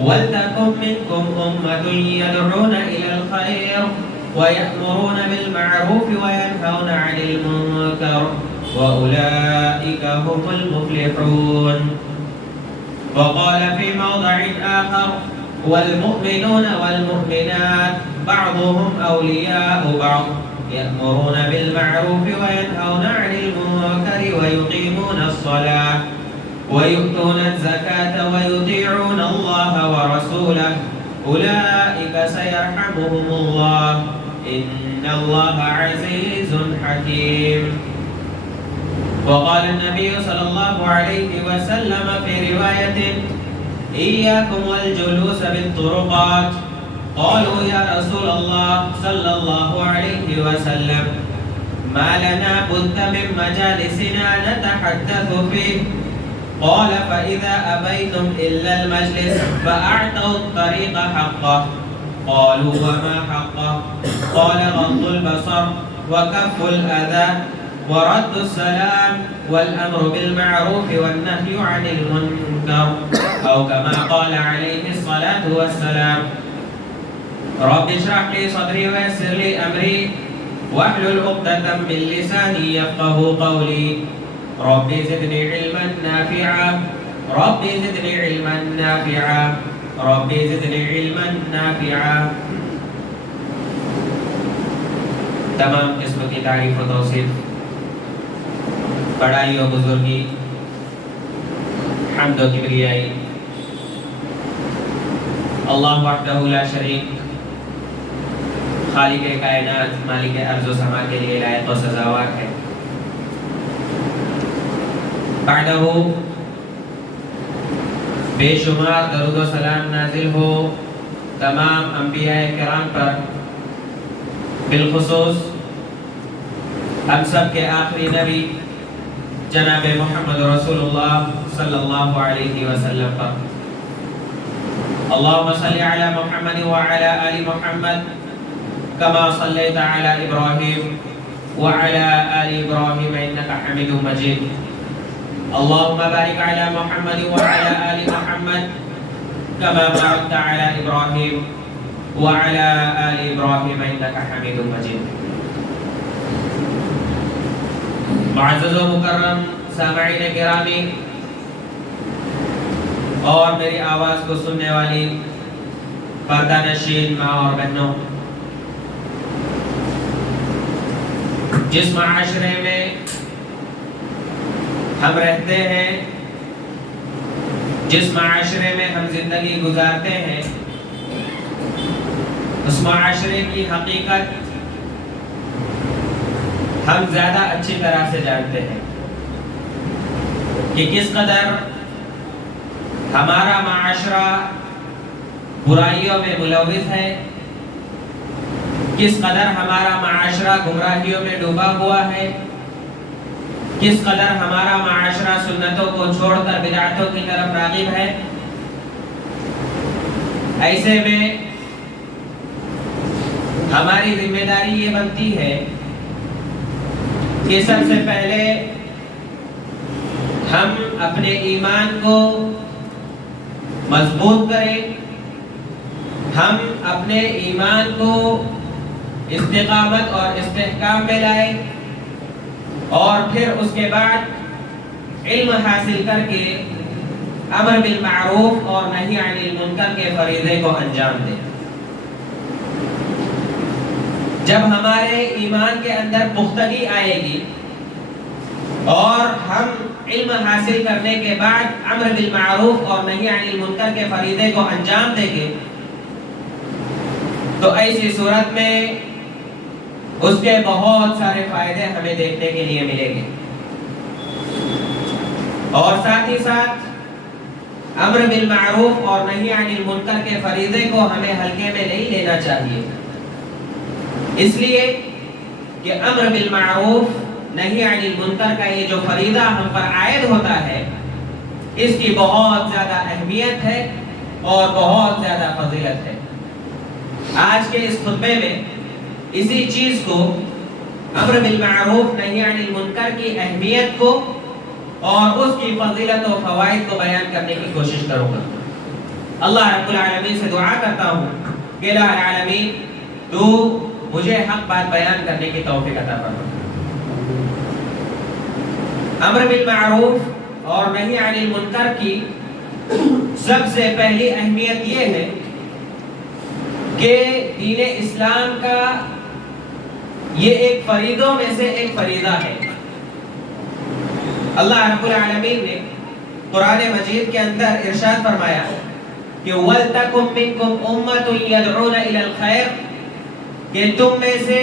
وَلْتَكُن مِّنكُمْ أُمَّةٌ يَدْعُونَ إِلَى الْخَيْرِ وَيَأْمُرُونَ بِالْمَعْرُوفِ وَيَنْهَوْنَ عَنِ الْمُنكَرِ وَأُولَٰئِكَ هُمُ الْمُفْلِحُونَ. وقال في موضع آخر: والمؤمنون والمؤمنات بعضهم أولياء بعض يأمرون بالمعروف وينهون عن المنكر ويقيمون الصلاة ويؤتون الزكاة ويطيعون الله ورسوله أولئك سيرحمهم الله إن الله عزيز حكيم. وقال النبي صلى الله عليه وسلم في رواية: إياكم والجلوس بالطرقات. قالوا يا رسول الله صلى الله عليه وسلم ما لنا بد من مجالسنا نتحدث فيه. قال: فإذا أبيتم إلا المجلس فأعطوا الطريق حقه. قالوا: وما حقه؟ قال: غض البصر وكف الأذى ورد السلام والأمر بالمعروف والنهي عن المنكر، أو كما قال عليه الصلاة والسلام. رب اشرح لي صدري ويسر لي أمري واحلل عقدة من لساني يفقهوا قولي. رب زدني علما نافعا رب زدني علما نافعا رب زدني علما نافعا. تمام قسم کی تعریف و توصیف، بڑائی و بزرگی، حمد و کبریائی اللہ وحدہ لا شریک، خالق کائنات، مالک ارض و سما کے لیے لائق و سزاوار ہے. بعدہ بے شمار درود و سلام نازل ہو تمام انبیاء کرام پر، بالخصوص ہم سب کے آخری نبی جناب محمد رسول اللہ صلی اللہ علیہ وسلم پر. اللهم صل على محمد وعلى آل محمد كما صليت على إبراهيم وعلى آل إبراهيم إنك حميد مجيد. اللهم بارك على محمد وعلى آل محمد كما باركت على إبراهيم وعلى آل إبراهيم إنك حميد مجيد. معزز و مکرم سامعین گرامی اور میری آواز کو سننے والی پردہ نشین ماں اور بہنوں، جس معاشرے میں ہم رہتے ہیں، جس معاشرے میں ہم زندگی گزارتے ہیں، اس معاشرے کی حقیقت ہم زیادہ اچھی طرح سے جانتے ہیں کہ کس قدر ہمارا معاشرہ برائیوں میں ملوث ہے، کس قدر ہمارا معاشرہ گمراہیوں میں ڈوبا ہوا ہے، کس قدر ہمارا معاشرہ سنتوں کو چھوڑ کر بدعتوں کی طرف راغب ہے. ایسے میں ہماری ذمہ داری یہ بنتی ہے کہ سب سے پہلے ہم اپنے ایمان کو مضبوط کریں، ہم اپنے ایمان کو استقامت اور استحکام میں لائیں، اور پھر اس کے بعد علم حاصل کر کے امر بالمعروف اور نہی عن المنکر کے فریضے کو انجام دیں. جب ہمارے ایمان کے اندر پختگی آئے گی اور ہم علم حاصل کرنے کے بعد امر بالمعروف اور نہی عن المنکر کے فریضے کو انجام دیں گے، تو ایسی صورت میں اس کے بہت سارے فائدے ہمیں دیکھنے کے لیے ملیں گے. اور ساتھ ہی ساتھ امر بالمعروف اور نہی عن المنکر کے فریضے کو ہمیں ہلکے میں نہیں لینا چاہیے، اس لیے کہ امر بالمعروف نہی عن المنکر کا یہ جو فریضہ ہم پر عائد ہوتا ہے، اس کی بہت زیادہ اہمیت ہے اور بہت زیادہ فضیلت ہے. آج کے اس خطبے میں اسی چیز کو، امر بالمعروف نہی عن المنکر کی اہمیت کو اور اس کی فضیلت و فوائد کو بیان کرنے کی کوشش کروں گا. اللہ رب العالمین سے دعا کرتا ہوں کہ الہ العالمین تو مجھے حق بات بیان کرنے کی توفیق عطا فرما۔ امر بالمعروف اور نہی عن المنکر کی سب سے پہلی اہمیت یہ ہے کہ دین اسلام کا یہ ایک فریضوں میں سے ایک فریضہ ہے۔ اللہ رب العالمین نے قرآن مجید کے اندر ارشاد فرمایا کہ وَلْتَكُمْ مِنْكُمْ أُمَّةٌ يَدْعُونَ إِلَى الْخَيْرِ، کہ تم میں سے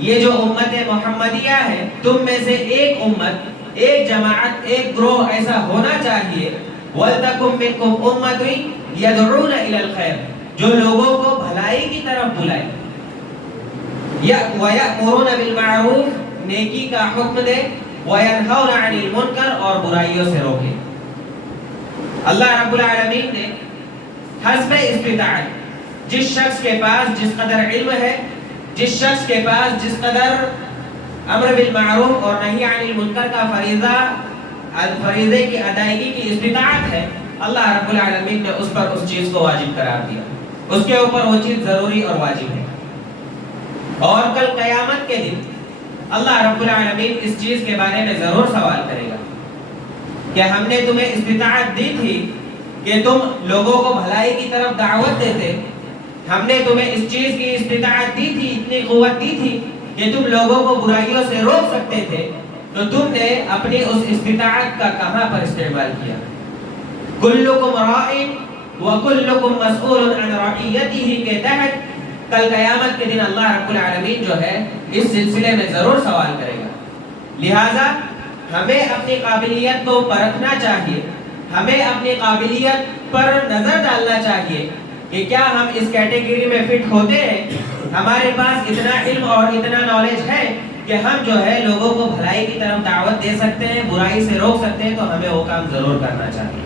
یہ جو امت محمدیہ ہے، تم میں سے ایک امت، ایک جماعت، ایک گروہ ایسا ہونا چاہیے وَلْتَكُمْ مِنْكُمْ أُمَّةٌ يَدْعُونَ إِلَى الْخَيْرِ، جو لوگوں کو بھلائی کی طرف بلائے، وَيَأْمُرُونَ بِالْمَعْرُوفِ، نیکی کا حکم دے، وَيَنْهَوْنَ عَنِ الْمُنْكَرِ، اور برائیوں سے روکے۔ اللہ رب العالمین نے حسب استطاعت جس شخص کے پاس جس قدر علم ہے، جس شخص کے پاس جس قدر امر بالمعروف اور نہی عن المنکر کا فریضے کی ادائیگی کی استطاعت ہے، اللہ رب العالمین نے اس پر اس چیز کو واجب قرار دیا، اس کے اوپر وہ چیز ضروری اور واجب ہے۔ اور کل قیامت کے دن اللہ رب العالمین اس چیز کے بارے میں ضرور سوال کرے گا کہ ہم نے تمہیں استطاعت دی تھی کہ تم لوگوں کو بھلائی کی طرف دعوت دیتے، ہم نے تمہیں اس چیز کی استطاعت دی تھی، اتنی قوت دی تھی کہ تم لوگوں کو برائیوں سے روک سکتے تھے، تو تم نے اپنی اس استطاعت کا کہاں پر استعمال کیا؟ کلکم راع وکلکم مسئول عن رعیتہ کے تحت کل قیامت کے دن اللہ رب العالمین جو ہے اس سلسلے میں ضرور سوال کرے گا۔ لہٰذا ہمیں اپنی قابلیت کو پرکھنا چاہیے، ہمیں اپنی قابلیت پر نظر ڈالنا چاہیے کہ کیا ہم اس کیٹیگری میں فٹ ہوتے ہیں، ہمارے پاس اتنا علم اور اتنا نالج ہے کہ ہم جو ہے لوگوں کو بھلائی کی طرف دعوت دے سکتے ہیں، برائی سے روک سکتے ہیں، تو ہمیں وہ کام ضرور کرنا چاہیے۔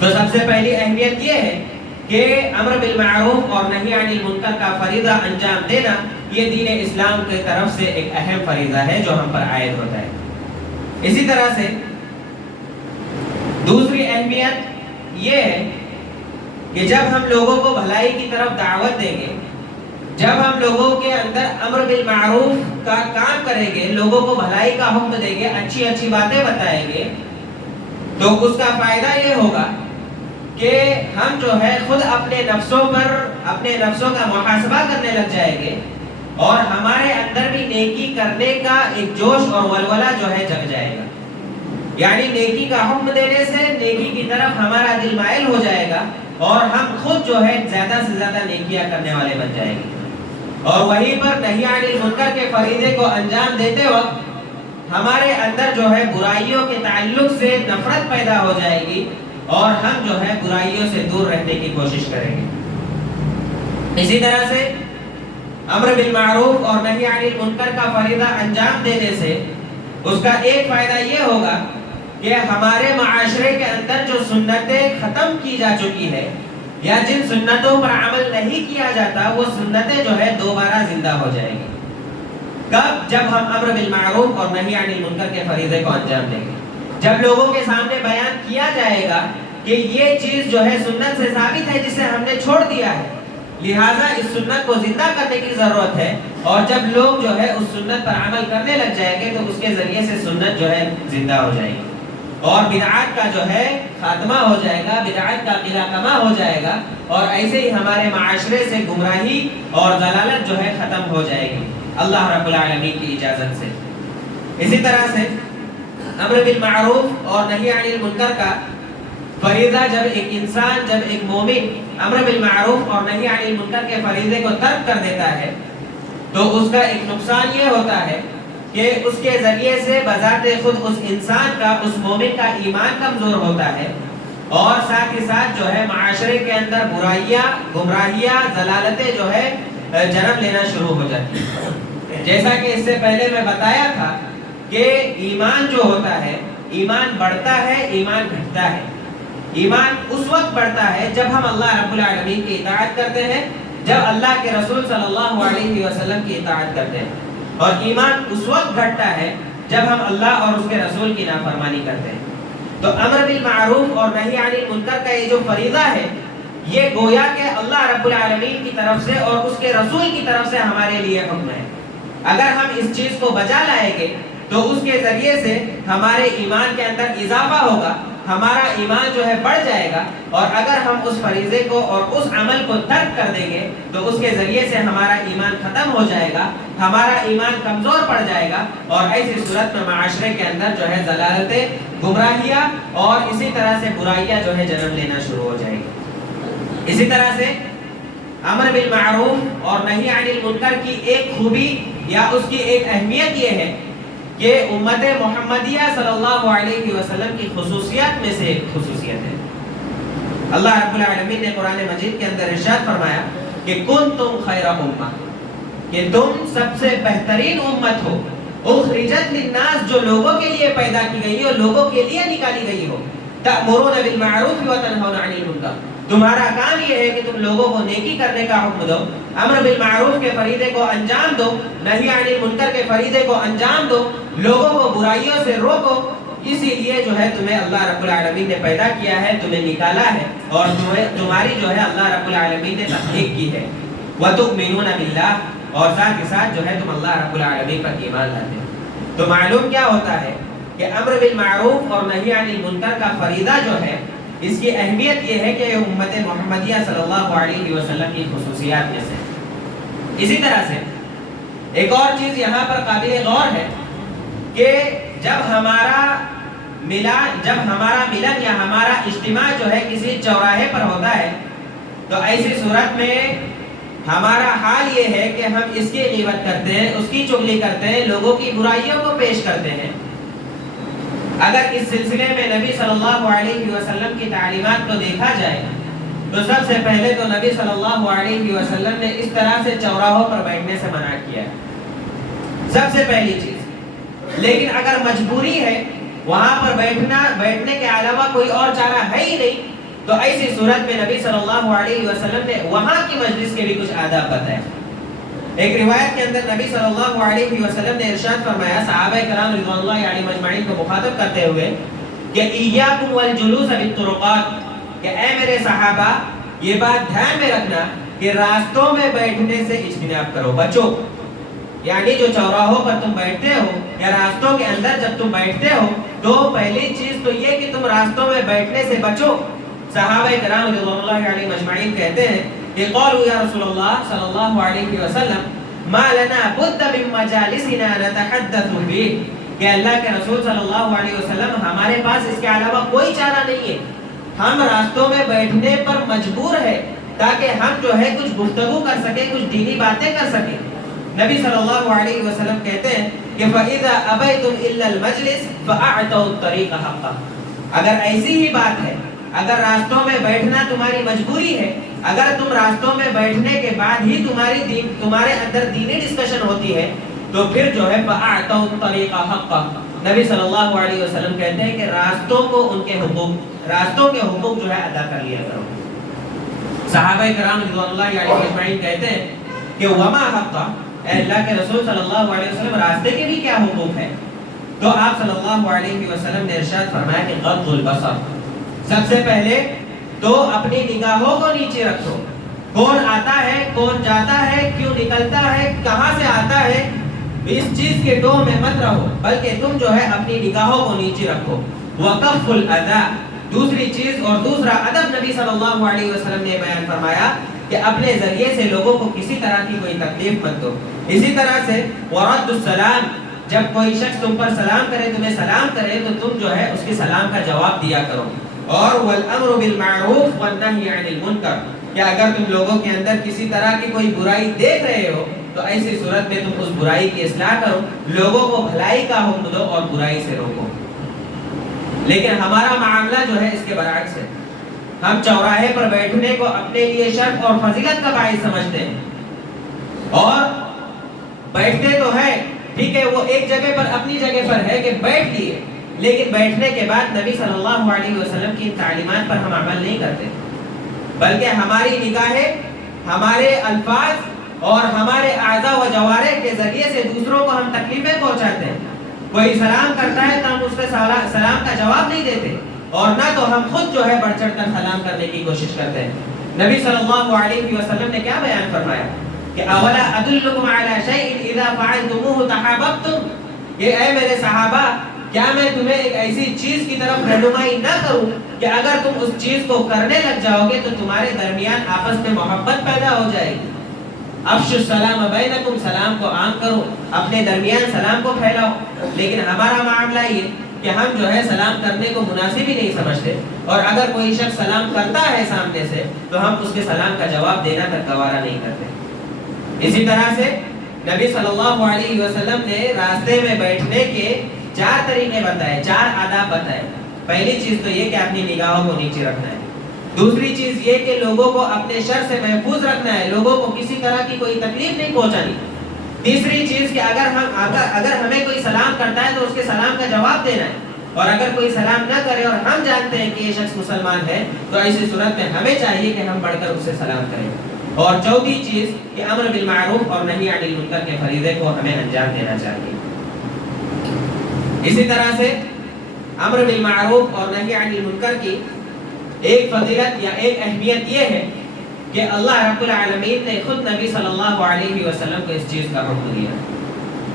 تو سب سے پہلی اہمیت یہ ہے کہ امر بالمعروف اور نہی عن المنکر کا فریضہ انجام دینا یہ دین اسلام کی طرف سے ایک اہم فریضہ ہے جو ہم پر عائد ہوتا ہے۔ اسی طرح سے دوسری اہمیت یہ ہے کہ جب ہم لوگوں کو بھلائی کی طرف دعوت دیں گے، جب ہم لوگوں کے اندر امر بالمعروف کا کام کریں گے، لوگوں کو بھلائی کا حکم دیں گے، اچھی اچھی باتیں بتائیں گے، تو اس کا فائدہ یہ ہوگا کہ ہم جو ہے خود اپنے نفسوں کا محاسبہ کرنے لگ جائیں گے، اور ہمارے اندر بھی نیکی کرنے کا ایک جوش اور ولولہ جو ہے جگ جائے گا۔ یعنی نیکی کا حکم دینے سے نیکی کی طرف ہمارا دل مائل ہو جائے گا، اور ہم خود جو ہے زیادہ سے زیادہ نیکیاں کرنے والے بن جائیں گے۔ اور وہیں پر نہی عن المنکر کے فریضے کو انجام دیتے وقت ہمارے اندر جو ہے برائیوں کے تعلق سے نفرت پیدا ہو جائے گی، اور ہم جو ہے برائیوں سے دور رہنے کی کوشش کریں گے۔ اسی طرح سے امر بالمعروف اور نہی عن المنکر کا فریضہ انجام دینے سے اس کا ایک فائدہ یہ ہوگا کہ ہمارے معاشرے کے اندر جو سنتیں ختم کی جا چکی ہے یا جن سنتوں پر عمل نہیں کیا جاتا، وہ سنتیں جو ہے دوبارہ زندہ ہو جائیں گی۔ کب؟ جب ہم امر بالمعروف اور نہی عن المنکر کے فریضے کو انجام دیں گے، جب لوگوں کے سامنے بیان کیا جائے گا کہ یہ چیز جو ہے سنت سے ثابت ہے جسے ہم نے چھوڑ دیا ہے، لہٰذا اس سنت کو زندہ کرنے کی ضرورت ہے، اور جب لوگ جو ہے اس سنت پر عمل کرنے لگ جائیں گے تو اس کے ذریعے سے سنت جو ہے زندہ ہو جائے گی، اور بدعات کا جو ہے خاتمہ ہو جائے گا، بدعات کا قلہ کما ہو جائے گا، اور ایسے ہی ہمارے معاشرے سے گمراہی اور ضلالت جو ہے ختم ہو جائے گی اللہ رب العالمین کی اجازت سے۔ اسی طرح سے امر بالمعروف اور نہی عن المنکر کا فریضہ جب ایک انسان، جب ایک مومن امر بالمعروف اور نہی عن المنکر کے فریضے کو ترک کر دیتا ہے، تو اس کا ایک نقصان یہ ہوتا ہے کہ اس کے ذریعے سے بذات خود اس انسان کا، اس مومن کا ایمان کمزور ہوتا ہے، اور ساتھ ہی ساتھ جو ہے معاشرے کے اندر برائیاں، گمراہیاں، ضلالتیں جو ہے جنم لینا شروع ہو جاتی ہیں۔ جیسا کہ اس سے پہلے میں بتایا تھا کہ ایمان جو ہوتا ہے، ایمان بڑھتا ہے، ایمان گھٹتا ہے۔ ایمان اس وقت بڑھتا ہے جب ہم اللہ رب العالمین کی اطاعت کرتے ہیں، جب اللہ کے رسول صلی اللہ علیہ وسلم کی اطاعت کرتے ہیں، اور ایمان اس وقت گھٹتا ہے جب ہم اللہ اور اس کے رسول کی نافرمانی کرتے ہیں۔ تو امر بالمعروف اور نہی عن المنکر کا یہ جو فریضہ ہے، یہ گویا کہ اللہ رب العالمین کی طرف سے اور اس کے رسول کی طرف سے ہمارے لیے حکم ہے۔ اگر ہم اس چیز کو بجا لائیں گے تو اس کے ذریعے سے ہمارے ایمان کے اندر اضافہ ہوگا، ہمارا ایمان جو ہے بڑھ جائے گا، اور اگر ہم اس فریضے کو اور اس عمل کو ترک کر دیں گے تو اس کے ذریعے سے ہمارا ایمان ختم ہو جائے گا، ہمارا ایمان کمزور پڑ جائے گا، اور ایسی صورت میں معاشرے کے اندر جو ہے ضلالتیں، گمراہیاں اور اسی طرح سے برائیاں جو ہے جنم لینا شروع ہو جائے گی۔ اسی طرح سے امر بالمعروف اور نہی عن المنکر کی ایک خوبی یا اس کی ایک اہمیت یہ ہے کہ امت محمدیہ صلی اللہ علیہ وسلم کی خصوصیات میں سے ایک خصوصیت ہے۔ اللہ رب العالمین نے قرآن مجید کے اندر ارشاد فرمایا کہ کنتم خیر امہ، کہ تم سب سے بہترین امت ہو، اخرجت للناس، جو لوگوں کے لیے پیدا کی گئی ہو، لوگوں کے لیے نکالی گئی ہو، تأمرون بالمعروف وتنہون عن المنکر، تمہارا کام یہ ہے کہ تم لوگوں کو نیکی کرنے کا حکم دو، امر بالمعروف کے فریضے کو انجام دو، نہی عن المنکر کے فریضے کو انجام دو، لوگوں کو برائیوں سے روکو۔ اسی لیے جو ہے تمہیں اللہ رب العالمین نے پیدا کیا ہے، تمہیں نکالا ہے، اور تمہاری جو ہے اللہ رب العالمین نے تخلیق کی ہے۔ وَتُؤْمِنُونَ بِاللَّهِ، اور ساتھ کے ساتھ جو ہے تم اللہ رب العالمین پر ایمان لاتے ہو۔ تو معلوم کیا ہوتا ہے کہ امر بالمعروف اور نہی عن المنکر کا فریضہ جو ہے، اس کی اہمیت یہ ہے کہ یہ امت محمدیہ صلی اللہ علیہ وسلم کی خصوصیات میں سے۔ اسی طرح سے ایک اور چیز یہاں پر قابل غور ہے کہ جب ہمارا ملن یا ہمارا اجتماع جو ہے کسی چوراہے پر ہوتا ہے، تو ایسی صورت میں ہمارا حال یہ ہے کہ ہم اس کی غیبت کرتے ہیں، اس کی چغلی کرتے ہیں، لوگوں کی برائیوں کو پیش کرتے ہیں۔ اگر اس سلسلے میں نبی صلی اللہ علیہ وسلم کی تعلیمات کو دیکھا جائے تو سب سے پہلے تو نبی صلی اللہ علیہ وسلم نے اس طرح سے چوراہوں پر بیٹھنے سے منع کیا ہے، سب سے پہلی چیز۔ لیکن اگر مجبوری ہے، وہاں پر بیٹھنے کے علاوہ کوئی اور چارہ ہے ہی نہیں، تو ایسی صورت میں نبی صلی اللہ علیہ وسلم نے وہاں کی مجلس کے بھی کچھ آداب بتائے۔ ایک روایت کے اندر نبی صلی اللہ علیہ وسلم نے ارشاد فرمایا صحابہ کرام رضوان اللہ علیہم اجمعین کو مخاطب کرتے ہوئے کہ ایاکم والجلوس بالطرقات، کہ اے میرے صحابہ یہ بات دھیان میں رکھنا کہ راستوں میں بیٹھنے سے اجتناب کرو، بچو۔ یعنی جو چوراہوں پر تم بیٹھتے ہو یا راستوں کے اندر جب تم بیٹھتے ہو تو پہلی چیز تو یہ کہ تم راستوں میں بیٹھنے سے بچو۔ صحابہ کرام رضوان اللہ علیہم اجمعین کہتے ہیں کہ قالوا یا رسول اللہ صلی اللہ علیہ وسلم ما لنا بد من مجالسنا نتحدث فيه، کہ اللہ کے رسول صلی اللہ علیہ وسلم ہمارے پاس اس کے علاوہ کوئی چارہ نہیں ہے، ہم راستوں میں بیٹھنے پر مجبور ہے تاکہ ہم جو ہے کچھ گفتگو کر سکیں، کچھ دینی باتیں کر سکیں۔ نبی صلی اللہ علیہ وسلم کہتے ہیں کہ فَإِذَا أَبَيْتُمْ إِلَّا الْمَجْلِسِ فَأَعْتَوُا الطَّرِيقَ حَقَّهُ، اگر ایسی ہی بات ہے، اگر راستوں میں بیٹھنا تمہاری مجبوری ہے، اگر تم راستوں میں بیٹھنے کے بعد ہی تمہارے اندر دینی ڈسکشن ہوتی ہے، تو پھر جو ہے فَأَعْتَوُا الطَّرِيقَ حَقَّهُ، نبی صلی اللہ علیہ وسلم کہتے ہیں کہ راستوں کو ان کے راستوں کے حقوق جو ہے ادا کر لیا کرو۔ صحابہ کرام رضوان اللہ علیہم اجمعین کہتے ہیں کہ وما حق، اے اللہ کے رسول صلی اللہ علیہ وسلم راستے کے بھی کیا حقوق ہیں؟ تو آپ صلی اللہ علیہ وسلم نے ارشاد فرمایا کہ غض البصر، سب سے پہلے تو اپنی نگاہوں کو نیچے رکھو، کون آتا ہے، کون جاتا ہے، کیوں نکلتا ہے، کہاں سے آتا ہے، اس چیز کے ڈو میں مت رہو، بلکہ تم جو ہے اپنی نگاہوں کو نیچے رکھو۔ وَكَفُّ الْأَذَى، دوسری چیز اور دوسرا ادب نبی صلی اللہ علیہ وسلم نے بیان فرمایا کہ اپنے ذریعے سے لوگوں کو کسی طرح کی کوئی تکلیف مت دو۔ اسی طرح سے وَرَدُّ السَّلَامِ، جب کوئی شخص تم پر سلام کرے، تمہیں سلام کرے، تو تم جو ہے اس کے سلام کا جواب دیا کرو۔ اور وَالْأَمْرُ بِالْمَعْرُوفِ وَالنَّهْيِ عَنِ الْمُنكَرِ، کہ اگر تم لوگوں کے اندر کسی طرح کی کوئی برائی دیکھ رہے ہو تو ایسی صورت میں تم اس برائی کی اصلاح کرو، لوگوں کو بھلائی کا حکم دو اور برائی سے روکو۔ لیکن ہمارا معاملہ جو ہے اس کے برعکس ہے، ہم چوراہے پر بیٹھنے کو اپنے لیے شرف اور فضیلت کا باعث سمجھتے ہیں، اور بیٹھتے تو ہے ٹھیک ہے، وہ ایک جگہ پر اپنی جگہ پر ہے کہ بیٹھ لیے، لیکن بیٹھنے کے بعد نبی صلی اللہ علیہ وسلم کی تعلیمات پر ہم عمل نہیں کرتے، بلکہ ہماری نگاہیں، ہمارے الفاظ اور ہمارے اعضاء و جوارح کے ذریعے سے دوسروں کو ہم تکلیفیں پہنچاتے ہیں۔ کوئی سلام کرتا ہے تو ہم اس کے سلام کا جواب نہیں دیتے، اور نہ تو ہم خود جو ہے بڑھ چڑھ کر سلام کرنے کی کوشش کرتے ہیں۔ نبی صلی اللہ علیہ وسلم نے کیا بیان فرمایا کہ اولا ادلکم علی شیء اذا فعلتموه تحاببتم، کہ اے میرے صحابہ کیا میں تمہیں ایک ایسی چیز کی طرف رہنمائی نہ کروں کہ اگر تم اس چیز کو کرنے لگ جاؤ گے تو تمہارے درمیان آپس میں محبت پیدا ہو جائے گی۔ افشوا السلام بینکم، سلام کو عام کرو، اپنے درمیان سلام کو پھیلاؤ۔ لیکن ہمارا معاملہ یہ کہ ہم جو ہے سلام کرنے کو مناسب ہی نہیں سمجھتے، اور اگر کوئی شخص سلام کرتا ہے سامنے سے تو ہم اس کے سلام کا جواب دینا تک گوارا نہیں کرتے۔ اسی طرح سے نبی صلی اللہ علیہ وسلم نے راستے میں بیٹھنے کے 4 طریقے بتائے، 4 آداب بتائے۔ پہلی چیز تو یہ کہ اپنی نگاہوں کو نیچے رکھنا ہے، دوسری چیز یہ کہ لوگوں کو اپنے شر سے محفوظ رکھنا ہے، لوگوں کو کسی طرح کی کوئی تکلیف نہیں پہنچانی۔ تیسری چیز کہ اگر ہمیں کوئی سلام کرتا ہے تو اس کے سلام کا جواب دینا ہے، اور اگر کوئی سلام نہ کرے اور ہم جانتے ہیں کہ یہ شخص مسلمان ہے تو ایسی صورت میں ہمیں چاہیے کہ ہم بڑھ کر اس سے سلام کریں۔ اور چوتھی چیز کہ امر بالمعروف اور نہی عن المنکر کے فریضے کو ہمیں انجام دینا چاہیے۔ اسی طرح سے امر بالمعروف اور نہی عن المنکر کی ایک فضیلت یا ایک اہمیت یہ ہے کہ اللہ رب العالمین نے خود نبی صلی اللہ علیہ وسلم کو اس چیز کا حکم دیا۔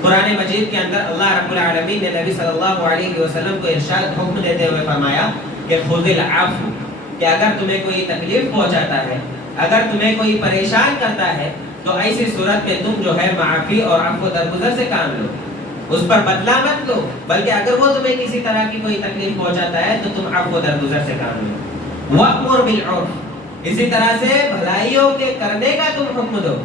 قرآن مجید کے اندر اللہ رب العالمین نے نبی صلی اللہ علیہ وسلم کو ارشاد حکم دیتے ہوئے فرمایا کہ خذ العفو، کہ اگر تمہیں کوئی تکلیف پہنچاتا ہے، اگر تمہیں کوئی پریشان کرتا ہے تو ایسی صورت میں تم جو ہے معافی اور عفو درگزر سے کام لو، اس پر بدلہ مت لو، بلکہ اگر وہ تمہیں کسی طرح کی کوئی تکلیف پہنچاتا ہے تو تم عفو درگزر سے کام لو۔ وَأْمُرْ بِالْعُرْفِ، اسی طرح سے بھلائیوں کے کرنے کا تم حکم دو۔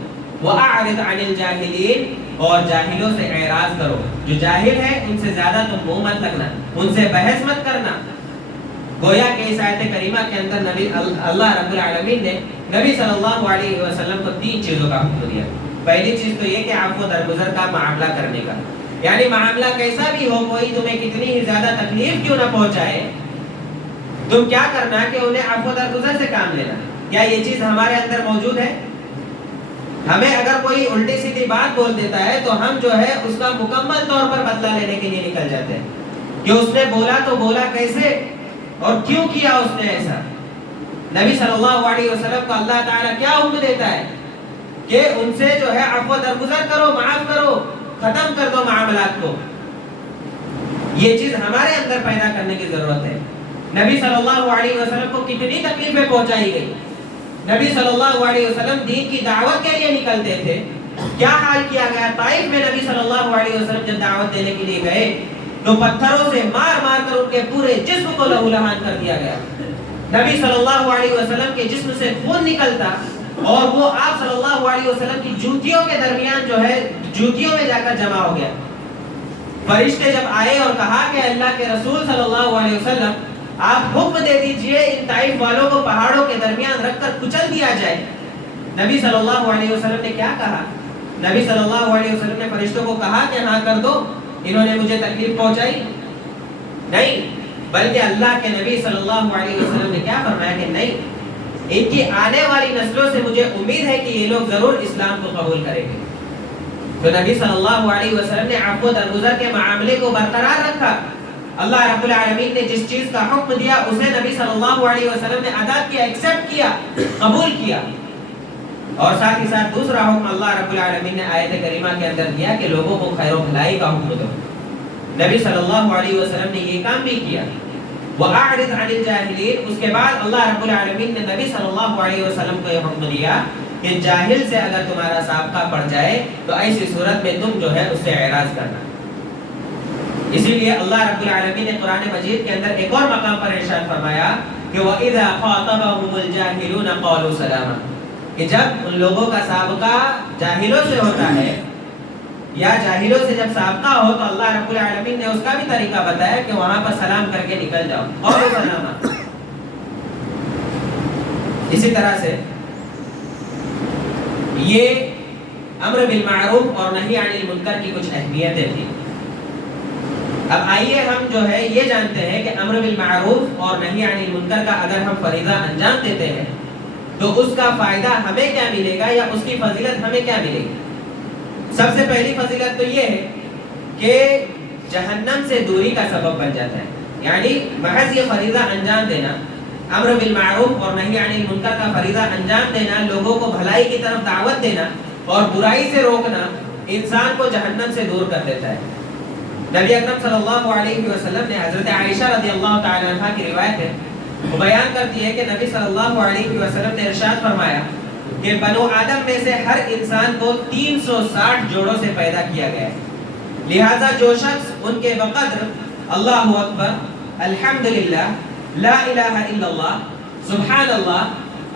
وَأَعْرِضْ عَنِ الْجَاهِلِينَ، اور جاہلوں سے اعراض کرو، جو جاہل ہے ان سے زیادہ تم منہ مت لگنا، ان سے بحث مت کرنا۔ گویا کہ اس آیت کریمہ کے اندر اللہ رب العالمین نے نبی صلی اللہ علیہ وسلم کو 3 چیزوں کا حکم دیا۔ پہلی چیز تو یہ کہ عفو درگزر کا معاملہ کرنے کا، یعنی معاملہ کیسا بھی ہو، کوئی تمہیں کتنی ہی زیادہ تکلیف کیوں نہ پہنچائے، تم کیا کرنا کہ انہیں عفو درگزر سے کام لینا۔ کیا یہ چیز ہمارے اندر موجود ہے؟ ہمیں اگر کوئی الٹی سیدھی بات بول دیتا ہے تو ہم جو ہے اس کا مکمل طور پر بدلہ لینے کے لیے نکل جاتے ہیں کہ اس نے بولا تو بولا کیسے اور کیوں کیا اس نے ایسا۔ نبی صلی اللہ علیہ وسلم کو اللہ تعالیٰ کیا حکم دیتا ہے کہ ان سے جو ہے عفو درگزر کرو، معاف کرو، ختم کر دو معاملات کو۔ یہ چیز ہمارے اندر پیدا کرنے کی ضرورت ہے۔ نبی صلی اللہ علیہ وسلم کو کتنی تکلیفیں پہنچائی گئی، نبی صلی اللہ علیہ وسلم دین کی دعوت کے لیے نکلتے تھے، کیا حال کیا گیا طائف میں۔ نبی صلی اللہ علیہ وسلم جب دعوت دینے کے لیے گئے تو پتھروں سے مار مار کر ان کے پورے جسم کو لہو لہان کر دیا گیا۔ نبی صلی اللہ علیہ وسلم کے جسم سے خون نکلتا اور وہ آپ صلی اللہ علیہ وسلم کی جوتیوں کے درمیان جو ہے جوتیوں میں جا کر جمع ہو گیا۔ فرشتے جب آئے اور کہا کہ اللہ کے رسول صلی اللہ علیہ وسلم آپ حکم دے دیجئے ان طائف والوں کو پہاڑوں کے درمیان رکھ کر کچل دیا جائے، نبی صلی اللہ علیہ وسلم نے کیا کہا؟ نبی صلی اللہ علیہ وسلم نے فرشتوں کو کہا کہ ہاں کر دو، انہوں نے مجھے تکلیف پہنچائی؟ نہیں، بلکہ اللہ کے نبی صلی اللہ علیہ وسلم نے کیا فرمایا کہ نہیں، ان کی آنے والی نسلوں سے مجھے امید ہے کہ یہ لوگ ضرور اسلام کو قبول کریں گے۔ تو نبی صلی اللہ علیہ وسلم نے عفو درگزر کے معاملے کو برقرار رکھا۔ اللہ رب العالمین نے جس چیز کا حکم دیا اسے نبی صلی اللہ علیہ وسلم نے ادا کیا، ایکسپٹ کیا، قبول کیا۔ اور ساتھ ہی ساتھ دوسرا حکم اللہ رب العالمین نے آیت کریمہ کے اندر دیا کہ لوگوں کو خیر و بھلائی کا حکم دو۔ نبی صلی اللہ علیہ وسلم نے یہ کام بھی کیا۔ وَأَعْرِضْ عَنِ الْجَاهِلِينَ، اس کے بعد اللہ رب العالمین نے نبی صلی اللہ علیہ وسلم کو یہ حکم دیا کہ جاہل سے اگر تمہارا سابقہ پڑ جائے تو ایسی صورت میں تم جو ہے اس سے اعراض کرنا۔ اسی لیے اللہ رب العالمین نے قرآن مجید کے اندر ایک اور مقام پر ارشاد فرمایا کہ وَإِذَا خَاطَبَهُمُ الْجَاهِلُونَ قَالُوا سَلَامًا، کہ جب ان لوگوں کا سابقہ جاہلوں سے ہوتا ہے یا جاہلوں سے جب سابقہ ہو تو اللہ رب العالمین نے اس کا بھی طریقہ بتایا کہ وہاں پر سلام کر کے نکل جاؤ، قَالُوا سَلَامًا۔ اسی طرح سے یہ امر بالمعروف اور نہی عن المنکر کی کچھ اہمیتیں تھیں۔ اب آئیے ہم جو ہے یہ جانتے ہیں کہ امر بالمعروف اور نہی عن المنکر کا اگر ہم فریضہ انجام دیتے ہیں تو اس کا فائدہ ہمیں کیا ملے گا یا اس کی فضیلت ہمیں کیا ملے گی۔ سب سے پہلی فضیلت تو یہ ہے کہ جہنم سے دوری کا سبب بن جاتا ہے. یعنی محض یہ فریضہ انجام دینا، امر بالمعروف اور نہی عن المنکر کا فریضہ انجام دینا، لوگوں کو بھلائی کی طرف دعوت دینا اور برائی سے روکنا انسان کو جہنم سے دور کر دیتا ہے. نبی اکرم صلی اللہ علیہ وسلم نے حضرت عائشہ رضی اللہ تعالی عنہ کی روایت ہے، وہ بیان کرتی ہے کہ نبی صلی اللہ علیہ وسلم نے ارشاد فرمایا کہ بنو آدم میں سے ہر انسان کو 360 جوڑوں سے پیدا کیا گیا ہے، لہذا جو شخص ان کے بقدر اللہ اکبر، الحمدللہ، لا الہ الا اللہ، سبحان اللہ،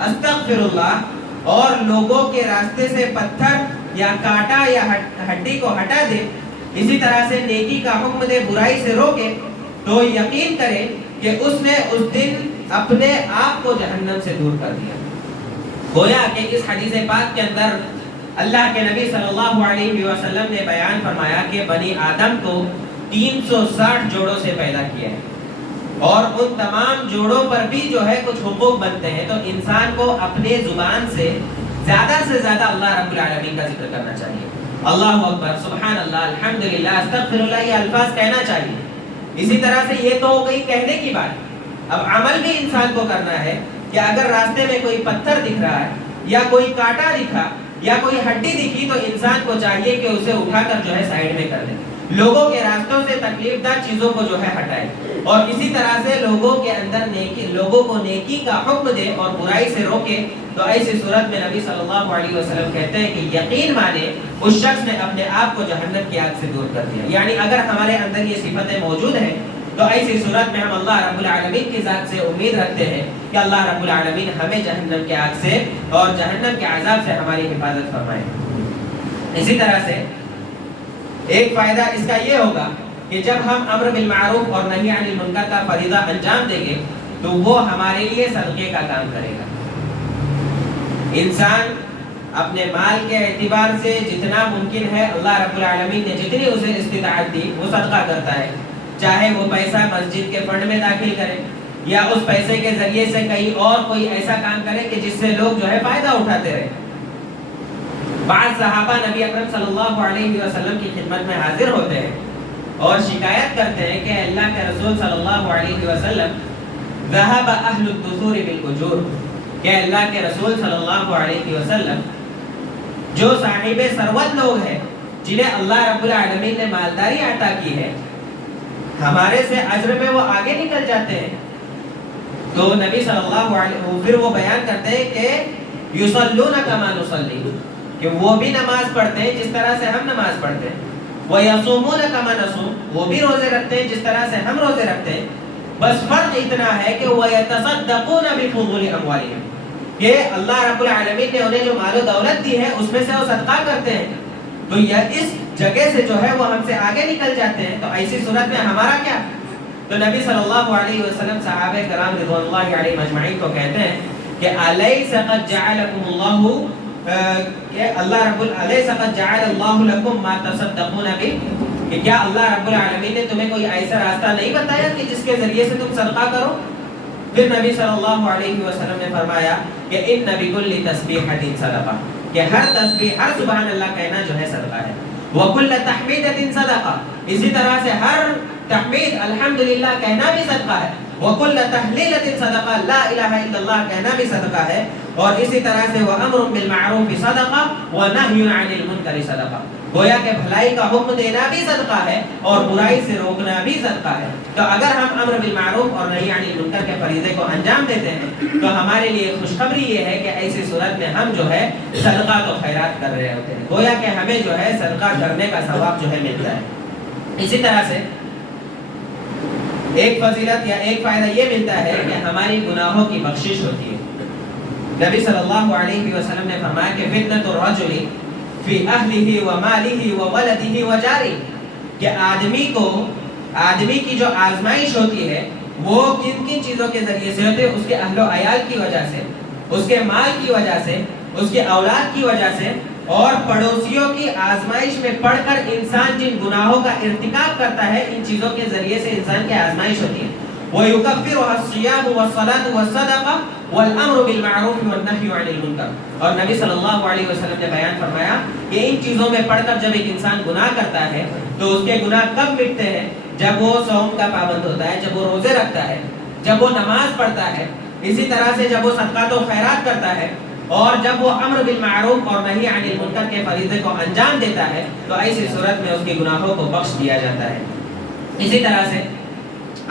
استغفر اللہ اور لوگوں کے راستے سے پتھر یا کانٹا یا ہڈی کو ہٹا دے، اسی طرح سے نیکی کا حکم دے، برائی سے روکے، تو یقین کرے کہ اس نے اس دن اپنے آپ کو جہنم سے دور کر دیا. گویا کہ اس حدیث پاک کے اندر اللہ کے نبی صلی اللہ علیہ وسلم نے بیان فرمایا کہ بنی آدم کو 360 جوڑوں سے پیدا کیا ہے اور ان تمام جوڑوں پر بھی جو ہے کچھ حقوق بنتے ہیں. تو انسان کو اپنے زبان سے زیادہ اللہ رب العالمین کا ذکر کرنا چاہیے. اللہ اکبر، سبحان اللہ، الحمدللہ، استغفر اللہ، یہ الفاظ کہنا چاہیے. اسی طرح سے یہ تو ہو گئی کہنے کی بات. اب عمل بھی انسان کو کرنا ہے کہ اگر راستے میں کوئی پتھر دکھ رہا ہے یا کوئی کانٹا دکھا یا کوئی ہڈی دکھی تو انسان کو چاہیے کہ اسے اٹھا کر جو ہے سائیڈ میں کر دے، لوگوں کے راستوں سے تکلیف دہ چیزوں کو جو ہے ہٹائے، اور اسی طرح سے لوگوں کے اندر لوگوں کو نیکی کا حکم دے اور برائی سے روکے. تو ایسی صورت میں نبی صلی اللہ علیہ وسلم کہتے ہیں کہ یقین مانے اس شخص نے اپنے آپ کو جہنم کی آگ سے دور کر دیا. یعنی اگر ہمارے اندر یہ صفتیں موجود ہیں تو ایسی صورت میں ہم اللہ رب العالمین کی ذات سے امید رکھتے ہیں کہ اللہ رب العالمین ہمیں جہنم کی آگ سے اور جہنم کے عذاب سے ہماری حفاظت فرمائے. اسی طرح سے ایک فائدہ اس کا یہ ہوگا کہ جب ہم امر بالمعروف اور نہی عن المنکر کا فریضہ انجام دیں گے تو وہ ہمارے لیے صدقے کا کام کرے گا. انسان اپنے مال کے اعتبار سے جتنا ممکن ہے اللہ رب العالمین نے جتنی اسے استطاعت دی وہ صدقہ کرتا ہے، چاہے وہ پیسہ مسجد کے فنڈ میں داخل کرے یا اس پیسے کے ذریعے سے کہیں اور کوئی ایسا کام کرے کہ جس سے لوگ جو ہے فائدہ اٹھاتے رہے. بعض صحابہ نبی اکرم صلی اللہ علیہ وسلم کی خدمت میں حاضر ہوتے ہیں اور شکایت کرتے ہیں کہ اللہ کے رسول صلی اللہ علیہ وسلم ذهب اہل الدثور بالاجور، کہ اللہ کے رسول صلی اللہ علیہ وسلم جو صاحب ثروت لوگ ہیں جنہیں اللہ رب العالمین نے مالداری عطا کی ہے، ہمارے سے اجر میں وہ آگے نکل جاتے ہیں. تو نبی صلی اللہ علیہ وسلم پھر وہ بیان کرتے ہیں کہ یصلون کما نصلی، کہ وہ بھی نماز پڑھتے ہیں جس طرح سے ہم نماز پڑھتے ہیں، وَيَصُومُونَ كَمَا نَصُومُ، وہ بھی روزے رکھتے ہیں جس طرح سے ہم روزے رکھتے ہیں. بس فرق اتنا ہے کہ وَيَتَصَدَّقُونَ بِفُضُولِ أَمْوَالِهِمْ، کہ اللہ رب العالمین نے انہیں جو مال و دولت دی ہے اس میں سے وہ صدقہ کرتے ہیں. تو یہ اس جگہ سے جو ہے وہ ہم سے آگے نکل جاتے ہیں. تو ایسی صورت میں ہمارا کیا؟ تو نبی صلی اللہ علیہ وسلم صحابہ کرام رضوان اللہ علیہم اجمعین کو کہتے ہیں کہ الیس قد جعلکم اللہ، کہ اللہ رب الیس قد جعل اللہ لکم ما تصدقون بہ، کہ کیا اللہ رب العالمین نے تمہیں کوئی ایسا راستہ نہیں بتایا کہ جس کے ذریعے سے تم صدقہ کرو؟ پھر نبی صلی اللہ علیہ وسلم نے فرمایا کہ ان بکل تسبیحۃ صدقہ، کہ ہر تسبیح، ہر سبحان اللہ کہنا جو ہے صدقہ ہے. وکل تحمیدۃ صدقہ، اسی طرح سے ہر تحمید الحمدللہ کہنا بھی صدقہ ہے. وکل تحلیلۃ صدقہ، لا الہ الا اللہ کہنا بھی صدقہ ہے. اور اسی طرح سے وامر بالمعروف صدقہ ونہی عن المنکر صدقہ، گویا کہ بھلائی کا حکم دینا بھی صدقہ ہے اور برائی سے روکنا بھی صدقہ ہے. تو اگر ہم امر بالمعروف اور نہی عن المنکر کے فریضے کو انجام دیتے ہیں تو ہمارے لیے خوشخبری یہ ہے کہ ایسی صورت میں ہم جو ہے صدقہ تو خیرات کر رہے ہوتے ہیں، گویا کہ ہمیں جو ہے صدقہ کرنے کا ثواب جو ہے ملتا ہے. اسی طرح سے ایک فضیلت یا ایک فائدہ یہ ملتا ہے کہ ہماری گناہوں کی بخشش ہوتی ہے. نبی صلی اللہ علیہ وسلم نے فرمایا کہ فتنۃ الرجل فی اہلہ و مالہ و ولدہ و جارہ، کہ آدمی کی جو آزمائش ہوتی ہے وہ کن کن چیزوں کے ذریعے سے ہوتے ہیں؟ اس کے اہل و عیال کی وجہ سے، اس کے مال کی وجہ سے، اس کے اولاد کی وجہ سے، اور پڑوسیوں کی آزمائش میں پڑھ کر انسان جن گناہوں کا ارتکاب کرتا ہے ان چیزوں کے ذریعے سے انسان کی آزمائش ہوتی ہے. وَيُكَفِّرُهَا الصِّيَامُ وَالصَّلَاةُ وَالصَّدَقَةُ وَالْأَمْرُ بِالْمَعْرُوفِ وَالنَّهْيُ عَنِ الْمُنكَرِ. اور نبی صلی اللہ علیہ وسلم نے بیان فرمایا کہ ان چیزوں میں پڑھ کر جب ایک انسان گناہ کرتا ہے تو اس کے گناہ کب مٹتے ہیں؟ جب وہ صوم کا پابند ہوتا ہے، جب وہ روزے رکھتا ہے، جب وہ نماز پڑھتا ہے، اسی طرح سے جب وہ صدقات و خیرات کرتا ہے، اور جب وہ امر بالمعروف اور نہی عن المنکر کے فریضے کو انجام دیتا ہے تو ایسی صورت میں اس کے گناہوں کو بخش دیا جاتا ہے. اسی طرح سے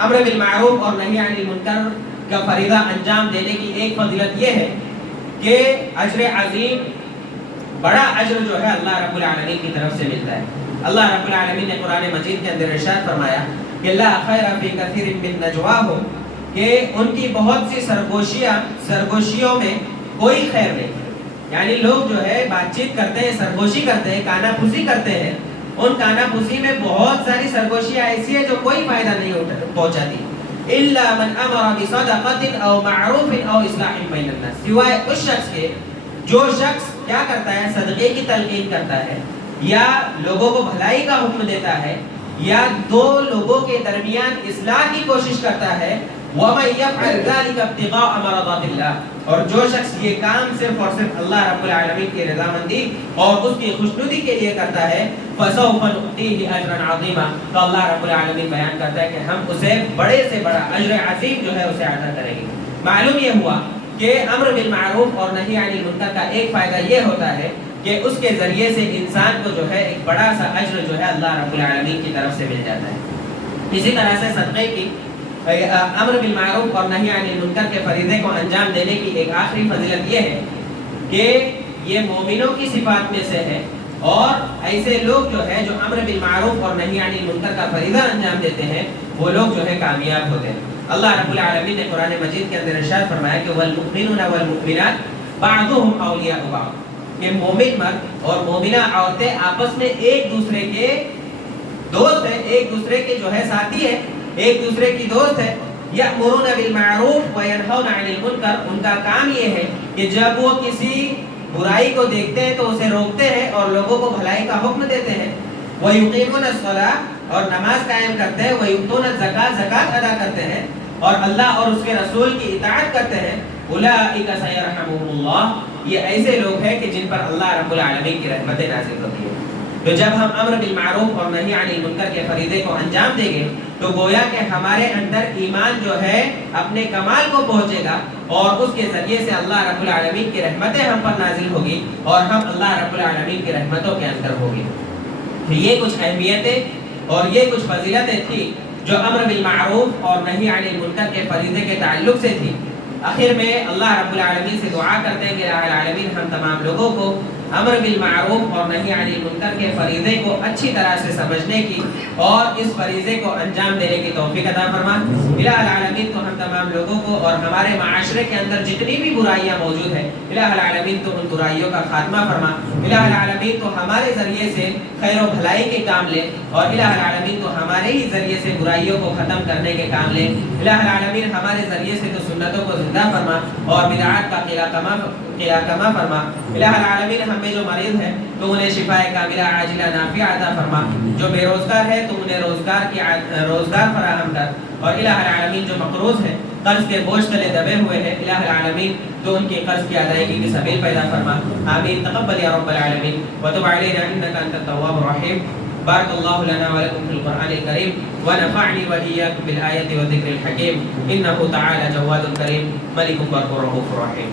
امر بالمعروف اور نہی عن المنکر کا فریضہ انجام دینے کی ایک فضیلت یہ ہے کہ اجر عظیم، بڑا اجر جو ہے اللہ رب العالمین کی طرف سے ملتا ہے. اللہ رب العالمین نے قرآن مجید کے اندر ارشاد فرمایا کہ لا خیر فی کثیر من نجواہم، کہ ان کی بہت سی سرگوشیوں میں کوئی خیر نہیں. یعنی لوگ جو ہے بات چیت کرتے ہیں، سرگوشی کرتے ہیں، کانا پھوسی کرتے ہیں، ان کانا پھوسی میں بہت ساری سرگوشیاں ایسی ہیں جو کوئی فائدہ نہیں پہنچاتی. الا من امر بصدقۃ او معروف او اصلاح بین الناس، سوائے اس شخص کے جو شخص کیا کرتا ہے، صدقے کی تلقین کرتا ہے، یا لوگوں کو بھلائی کا حکم دیتا ہے، یا دو لوگوں کے درمیان اصلاح کی کوشش کرتا ہے. وَمَن يَفْعَلْ ذَلِكَ ابْتِغَاءَ مَرْضَاتِ اللَّهِ، اور جو شخص یہ کام صرف اور صرف اللہ رب العالمین کی رضامندی اور اس کی خوشنودی کے لیے کرتا ہے، فَسَوْفَ نُؤْتِيهِ أَجْرًا عَظِيمًا، تو اللہ رب العالمین بیان کرتا ہے کہ ہم اسے بڑے سے بڑا اجر عظیم جو ہے اسے عطا کریں گے. معلوم یہ ہوا کہ امر بالمعروف اور نہی عن المنکر کا ایک فائدہ یہ ہوتا ہے کہ اس کے ذریعے سے انسان کو جو ہے ایک بڑا سا اجر جو ہے اللہ رب العالمین کی طرف سے مل جاتا ہے. اسی طرح سے صدقے کی، امر بالمعروف اور نہی عن المنکر کے فریضے کو انجام دینے کی ایک آخری فضیلت یہ ہے کہ یہ مومنوں کی صفات میں سے ہے، اور ایسے لوگ جو ہے جو امر بالمعروف اور نہی عن المنکر کا فریضہ انجام دیتے ہیں وہ لوگ جو ہے کامیاب ہوتے ہیں. اللہ رب العالمین نے قرآن مجید کے اندر ارشاد فرمایا کہ والمؤمنون والمؤمنات بعضهم اولیاء بعض، کہ مومن مرد اور مومنہ عورتیں آپس میں ایک دوسرے کے دوست ہیں، ایک دوسرے کے جو ہے ساتھی ہیں، ایک دوسرے کی دوست ہے. یأمرون بالمعروف وینہون عن المنکر، ان کا کام یہ ہے کہ جب وہ کسی برائی کو دیکھتے ہیں تو اسے روکتے ہیں اور لوگوں کو بھلائی کا حکم دیتے ہیں. ویقیمون الصلاۃ، اور نماز قائم کرتے ہیں. ویؤتون الزکاۃ، زکات ادا کرتے ہیں، اور اللہ اور اس کے رسول کی اطاعت کرتے ہیں. اولئک سیرحمهم اللہ، یہ ایسے لوگ ہیں کہ جن پر اللہ رب العالمین کی رحمتیں نازل ہوتی ہیں. تو جب ہم امر بالمعروف اور نہی عن المنکر کے فریضے کو انجام دیں گے تو گویا کہ ہمارے اندر ایمان جو ہے اپنے کمال کو پہنچے گا، اور اس کے ذریعے سے اللہ رب العالمین کی رحمتیں ہم پر نازل ہوگی اور ہم اللہ رب العالمین کی رحمتوں کے اندر ہوگی. تو یہ کچھ اہمیتیں اور یہ کچھ فضیلتیں تھیں جو امر بالمعروف اور نہی عن المنکر کے فریضے کے تعلق سے تھی. آخر میں اللہ رب العالمین سے دعا کرتے ہیں کہ الہ العالمین ہم تمام لوگوں کو امر بالمعروف اور نہی عن المنکر کے فریضے کو اچھی طرح سے سمجھنے کی اور اس فریضے کو انجام دینے کی توفیق عطا فرما. الہ العالمین تو ہم تمام لوگوں کو اور ہمارے معاشرے کے اندر جتنی بھی برائیاں موجود ہیں، الہ العالمین تو ان برائیوں کا خاتمہ فرما. الہ العالمین تو ہمارے ذریعے سے خیر و بھلائی کے کام لے، اور الہ العالمین تو ہمارے ہی ذریعے سے برائیوں کو ختم کرنے کے کام لے. الہ العالمین ہمارے ذریعے سے تو سنتوں کو زندہ فرما اور بدعات کا قلع کما فرما. الہ العالمین ہمیں جو مریض ہے تو انہیں شفاء کاملہ عاجلہ نافعہ عطا فرما. جو بے روزگار ہے تو انہیں روزگار فراہم کر. اور الہ العالمین جو مقروض ہے، قرض کے بوجھ تلے دبے ہوئے ہیں، الہ العالمین تو ان کے قرض کی ادائیگی کی سبیل پیدا فرما. آمین. تقبل یا رب العالمین وتب علینا انک انت التواب الرحیم. بارک اللہ لنا ولکم فی القرآن الکریم ونفعنی وإیاکم بالآیات والذکر الحکیم. انہ تعالی جواد کریم ملک بر رؤوف رحیم.